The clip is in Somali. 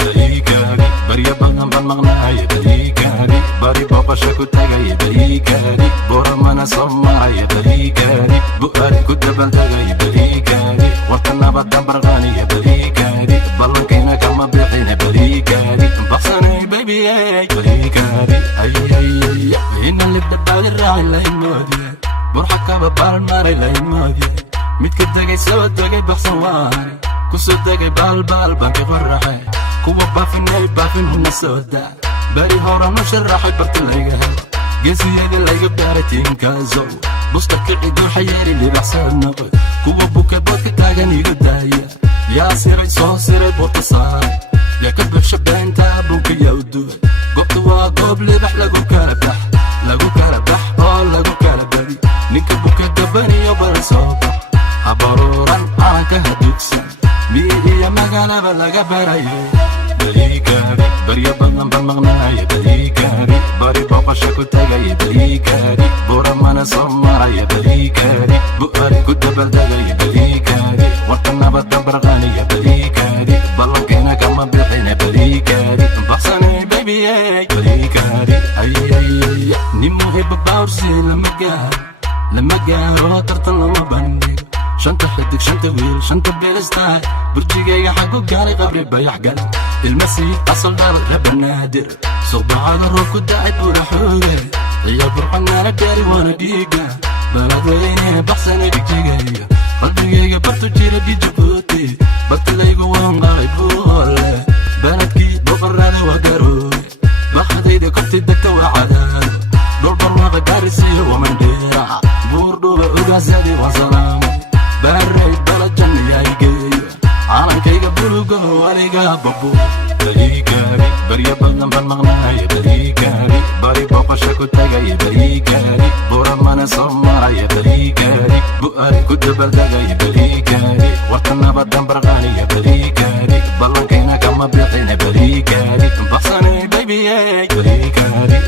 Baliikani barya badan baan maqnahay baliikani bari booqasho ku tagay baliikani boramana soo maray baliikani bu'aad ku dabaldegay baliikani warka nabadan barqaniya baliikani ballankiina kama bixin baliikani baqsanay baby baliikani ina libdhabaadi raacay laimoodiye burxa kaba baalmaray laimoodiye midka degay soo degay baqsan waani kusoo degay baalbaal baan ka faraxay kuwa baafin huna soo daa bari hora ma sharaxay barta layga helo geesiyada layga baaray tiinkaasow busta kici duuxa yeeri libaxsad noqoy kuwa buka boodka taagan iga daaya yaa siray soo siray boorta saaray yaa ka buxsha beenta bunka yaa u duway goobta waa goob libax lagu kala bax oo lagu kala badi ninka buka gabaniyo bala soo bax habaruuran calanka hadugsan miidiya magaalaba laga barayo baliikani barya badan baan maqnahay baliikani bari booqasho ku tagay baliikani boramana soo maray baliikani bu'aad ku dabaldegay baliikani warka nabadan barqaniya baliikani ballankiina kama bixin baliikani baqsanay baby baliikani nin muhiba bawrsi lama gaaro tartan lama bandhigo shanta xidig shanta wiil shanta beelistahay burjigayga xagu gaaray qabri bayax gal ilmasii asal dhal rabanaadir suqbacada roob ku dacay buura xooge iyo burxanaana gaari waana dhiiga baladweyne baxsanay dhigjigayga qalbigayga bartu jira dhijabuuti bartilaygu waan qaqay buole baladkii boqorada waa garooge baxadayda korti degta waa cadaado dhulbarwaqa gaarisiyo wamandheera buurdhuba ogaasadi waa salaamo baray balajan yaygeeyo calankayga buluga waliga babo baliikani barya badan baan maqnahay baliikani bari booqasho ku tagay baliikani boramana soo maray baliikani bu'aad ku dabaldegay baliikani warka nabadan barqaniya baliikani ballankiina kama bixin baliikani baqsanay baby baliikani